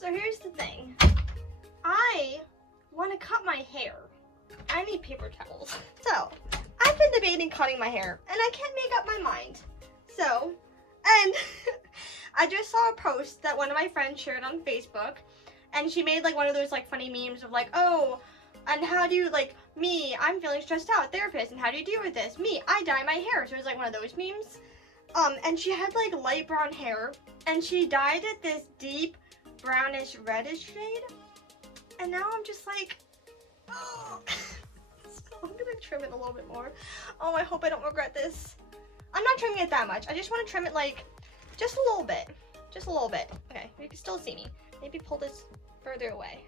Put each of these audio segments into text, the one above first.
So here's the thing. I want to cut my hair. I need paper towels. So I've been debating cutting my hair and I can't make up my mind. So, and I just saw a post that one of my friends shared on Facebook, and she made like one of those like funny memes of like, oh, and how do you like, me, I'm feeling stressed out, therapist, and how do you deal with this? Me, I dye my hair. So it was like one of those memes. And she had like light brown hair and she dyed it this deep brownish reddish shade. And now I'm just like, oh. So I'm gonna trim it a little bit more. Oh, I hope I don't regret this. I'm not trimming it that much. I just want to trim it like just a little bit. Just a little bit. Okay, you can still see me. Maybe pull this further away.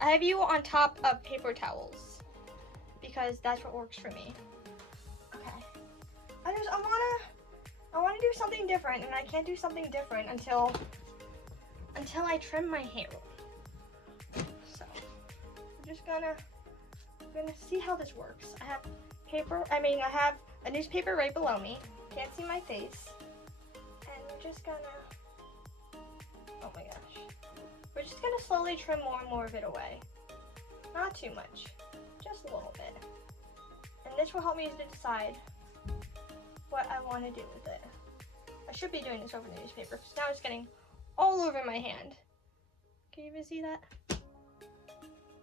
I have you on top of paper towels because that's what works for me. Okay. I want to do something different, and I can't do something different until I trim my hair. So I'm just gonna see how this works. I have I have a newspaper right below me. Can't see my face. And we're just gonna, oh my gosh. We're just gonna slowly trim more and more of it away. Not too much, just a little bit. And this will help me to decide what I want to do with it. I should be doing this over the newspaper because now it's getting all over my hand. Can you even see that?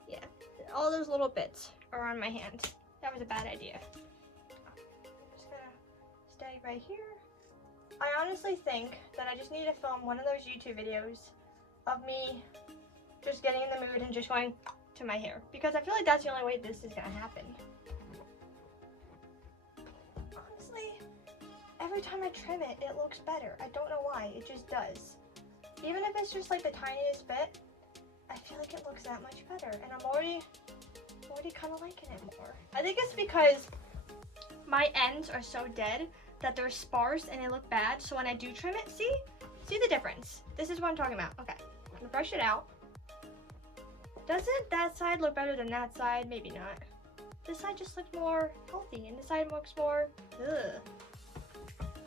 Yeah, all those little bits are on my hand. That was a bad idea. I'm just gonna stay right here. I honestly think that I just need to film one of those YouTube videos of me just getting in the mood and just going to my hair, because I feel like that's the only way this is gonna happen. Honestly, every time I trim it, it looks better. I don't know why, it just does. Even if it's just like the tiniest bit, I feel like it looks that much better, and I'm already kind of liking it more. I think it's because my ends are so dead that they're sparse and they look bad, so when I do trim it, see the difference. This is what I'm talking about. Okay, I'm gonna brush it out. Doesn't that side look better than that side? Maybe not. This side just looks more healthy, and this side looks more, ugh.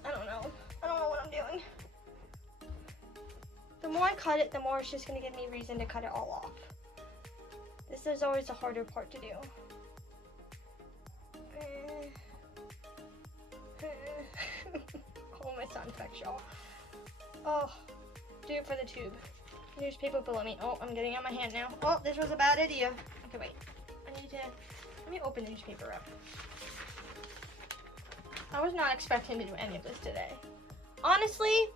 I don't know what I'm doing. The more I cut it, the more it's just gonna give me reason to cut it all off. This is always the harder part to do. Oh, my sound effects, y'all. Oh, do it for the tube. Newspaper below me. Oh, I'm getting on my hand now. Oh, this was a bad idea. Okay, wait. Let me open the newspaper up. I was not expecting to do any of this today. Honestly,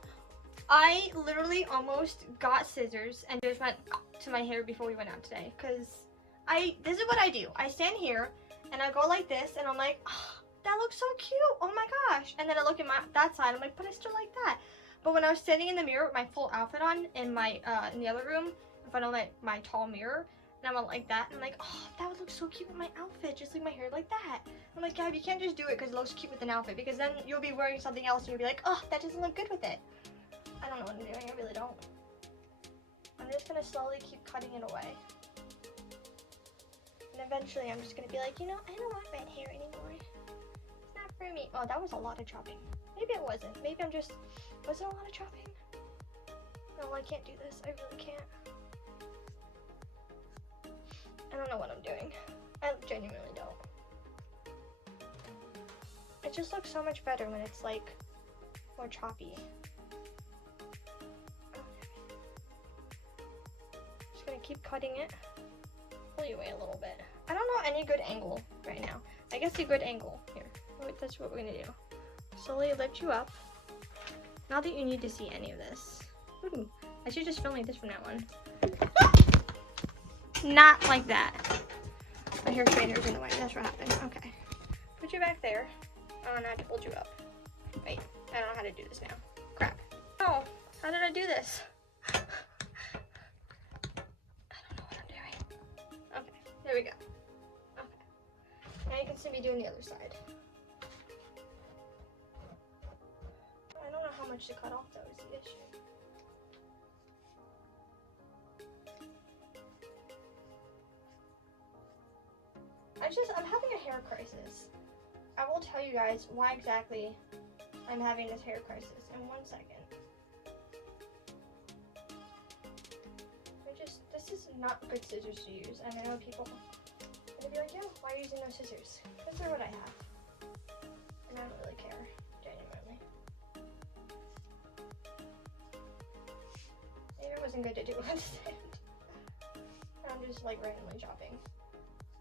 I literally almost got scissors and just went to my hair before we went out today, because this is what I do. I stand here and I go like this and I'm like, oh, that looks so cute, oh my gosh. And then I look at that side, I'm like, but I still like that. But when I was standing in the mirror with my full outfit on in my in the other room in front of my tall mirror, and I went like that, and I'm like, oh, that would look so cute with my outfit, just like my hair like that. I'm like, Gab, you can't just do it because it looks cute with an outfit, because then you'll be wearing something else and you'll be like, oh, that doesn't look good with it. I don't know what I'm doing, I really don't. I'm just gonna slowly keep cutting it away. And eventually I'm just gonna be like, you know, I don't want red hair anymore. It's not for me. Oh, that was a lot of chopping. Maybe it wasn't. Maybe I'm just, was it a lot of chopping? No, I can't do this. I really can't. I don't know what I'm doing. I genuinely don't. It just looks so much better when it's like more choppy. Just gonna keep cutting it. Pull you away a little bit. I don't know any good angle right now. I guess a good angle here. That's what we're gonna do. Slowly lift you up. Not that you need to see any of this. Ooh, I should just film like this from now on. Not like that. My hair straighter's in the way. That's what happened. Okay. Put you back there. Oh, now I have to hold you up. Wait, I don't know how to do this now. Crap. Oh, how did I do this? I don't know what I'm doing. Okay, there we go. Okay. Now you can see me doing the other side. I don't know how much to cut off though, is the issue. I'm having a hair crisis. I will tell you guys why exactly I'm having this hair crisis in 1 second. not good scissors to use. And I know people are gonna be like, yeah, why are you using those scissors? Because they're what I have. And I don't really care, genuinely. Maybe it wasn't good to do instead. I'm just like randomly chopping.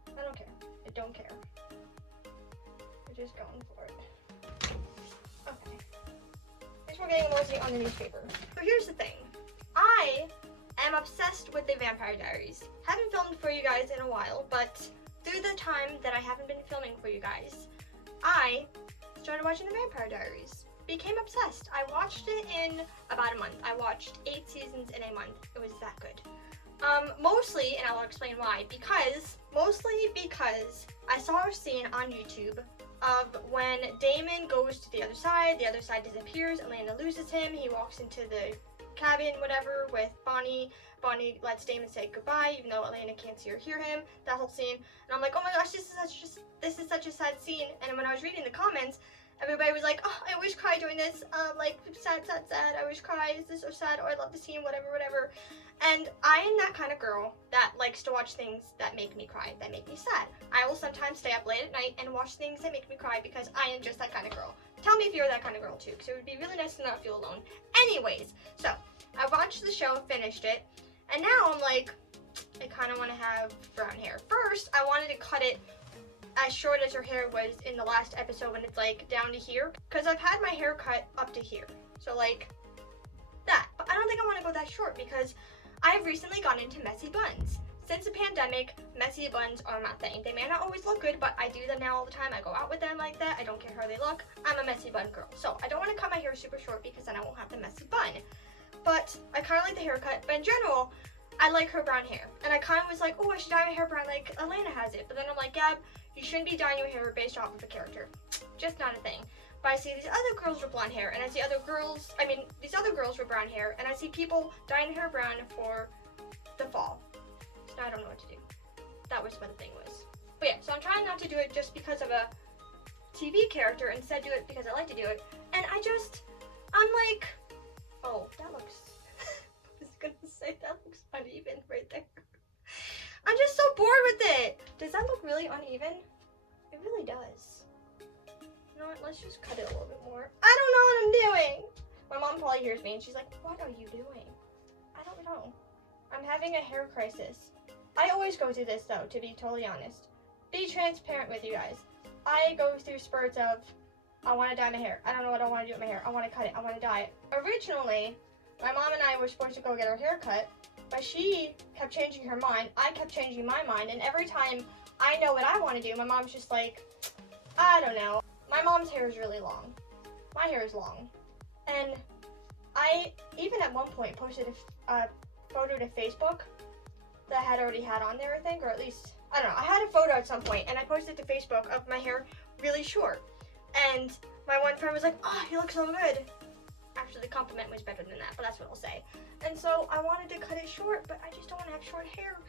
I don't care. I don't care. We're just going for it. Okay. Next we're getting mostly on the newspaper. So here's the thing. I am obsessed with the Vampire Diaries. Haven't filmed for you guys in a while, but through the time that I haven't been filming for you guys, I started watching the Vampire Diaries. Became obsessed. I watched it in about a month. I watched 8 seasons in a month. It was that good. Mostly, and I'll explain why, mostly because I saw a scene on YouTube of when Damon goes to the other side disappears, Elena loses him, he walks into the cabin, whatever, with Bonnie. Bonnie lets Damon say goodbye, even though Elena can't see or hear him, that whole scene. And I'm like, oh my gosh, this is such a sad scene. And when I was reading the comments, everybody was like, oh, I wish Cry doing this, like, sad, I wish Cry, this is so sad, or I love the scene, whatever. And I am that kind of girl that likes to watch things that make me cry, that make me sad. I will sometimes stay up late at night and watch things that make me cry because I am just that kind of girl. Tell me if you're that kind of girl too, because it would be really nice to not feel alone. Anyways, so I watched the show, finished it, and now I'm like, I kind of want to have brown hair. First, I wanted to cut it as short as her hair was in the last episode when it's like down to here, because I've had my hair cut up to here, so like that. But I don't think I want to go that short because I've recently gotten into messy buns. Since the pandemic, messy buns are my thing. They may not always look good, but I do them now all the time. I go out with them like that. I don't care how they look. I'm a messy bun girl. So I don't want to cut my hair super short because then I won't have the messy bun. But I kind of like the haircut. But in general, I like her brown hair. And I kind of was like, oh, I should dye my hair brown like Elena has it. But then I'm like, Gab, you shouldn't be dyeing your hair based off of a character. Just not a thing. But I see these other girls with blonde hair, and I see these other girls with brown hair, and I see people dyeing hair brown for the fall. So now I don't know what to do. That was what the thing was. But yeah, so I'm trying not to do it just because of a TV character, instead do it because I like to do it. And I'm like, oh, that looks, I was gonna say that looks uneven right there. I'm just so bored with it. Does that look really uneven? It really does. You know what, let's just cut it a little bit more. I don't know what I'm doing. My mom probably hears me and she's like, what are you doing? I don't know. I'm having a hair crisis. I always go through this though, to be totally honest. Be transparent with you guys. I go through spurts of, I want to dye my hair. I don't know what I want to do with my hair. I want to cut it. I want to dye it. Originally, my mom and I were supposed to go get our hair cut, but she kept changing her mind. I kept changing my mind, and every time I know what I want to do, my mom's just like, I don't know. My mom's hair is really long. My hair is long. And I, even at one point, posted a photo to Facebook that I had already had on there, I think, or at least, I don't know. I had a photo at some point, and I posted to Facebook of my hair really short. And my one friend was like, oh, you look so good. Actually, the compliment was better than that, but that's what I'll say. And so I wanted to cut it short, but I just don't want to have short hair.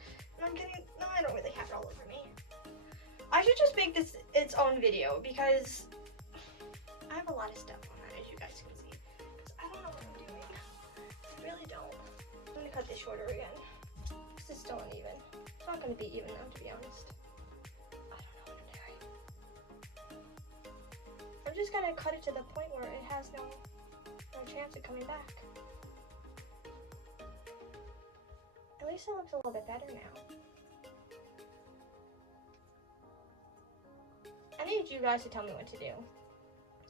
And I don't really have it all over me. I should just make this its own video because I have a lot of stuff on that, as you guys can see. Because I don't know what I'm doing. I really don't. I'm going to cut this shorter again. This is still uneven. It's not going to be even though, to be honest. I don't know what I'm doing. I'm just going to cut it to the point where it has no chance of coming back. At least it looks a little bit better now. I need you guys to tell me what to do.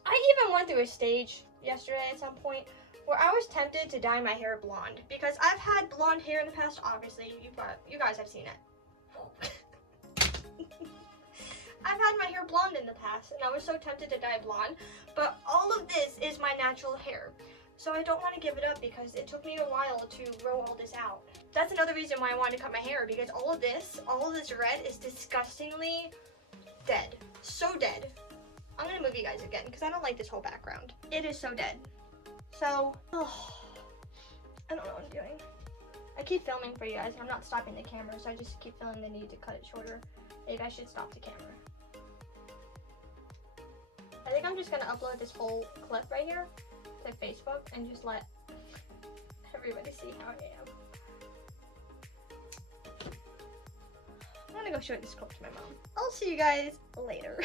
I even went through a stage yesterday at some point where I was tempted to dye my hair blonde because I've had blonde hair in the past. Obviously, you guys have seen it. I've had my hair blonde in the past, and I was so tempted to dye blonde, but all of this is my natural hair. So I don't want to give it up because it took me a while to grow all this out. That's another reason why I wanted to cut my hair, because all of this red is disgustingly dead. So dead. I'm gonna move you guys again because I don't like this whole background. It is so dead. So, I don't know what I'm doing. I keep filming for you guys and I'm not stopping the camera, so I just keep feeling the need to cut it shorter. Maybe I should stop the camera. I think I'm just gonna upload this whole clip right here to Facebook and just let everybody see how I am. gonna go show this clip to my mom. I'll see you guys later.